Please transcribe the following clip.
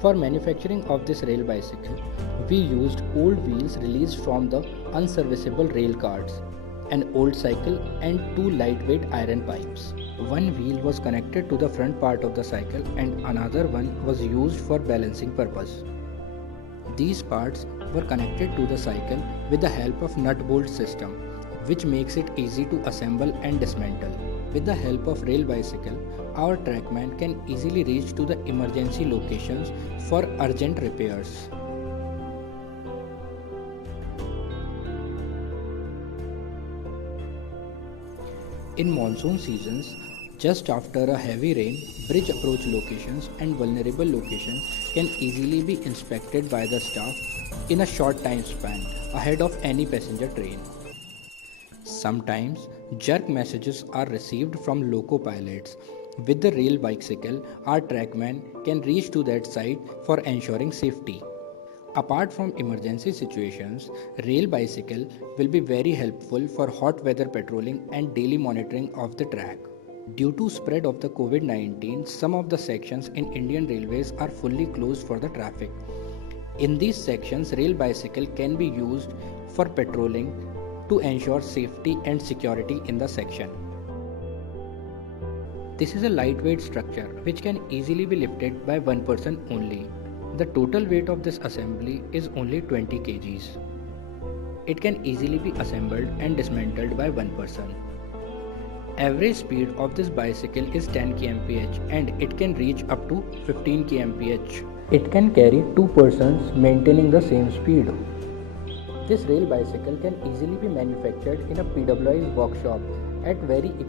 For manufacturing of this rail bicycle, we used old wheels released from the unserviceable rail cars, an old cycle and two lightweight iron pipes. One wheel was connected to the front part of the cycle and another one was used for balancing purpose. These parts were connected to the cycle with the help of nut bolt system, which makes it easy to assemble and dismantle. With the help of rail bicycle, our trackman can easily reach to the emergency locations for urgent repairs. In monsoon seasons, just after a heavy rain, bridge approach locations and vulnerable locations can easily be inspected by the staff in a short time span ahead of any passenger train. Sometimes jerk messages are received from loco pilots. With the rail bicycle, our trackman can reach to that site for ensuring safety. Apart from emergency situations, rail bicycle will be very helpful for hot weather patrolling and daily monitoring of the track. Due to spread of the COVID-19, some of the sections in Indian Railways are fully closed for the traffic. In these sections, rail bicycle can be used for patrolling to ensure safety and security in the section. This is a lightweight structure which can easily be lifted by one person only. The total weight of this assembly is only 20 kgs. It can easily be assembled and dismantled by one person. Average speed of this bicycle is 10 kmph and it can reach up to 15 kmph. It can carry two persons maintaining the same speed. This rail bicycle can easily be manufactured in a PWI's workshop at very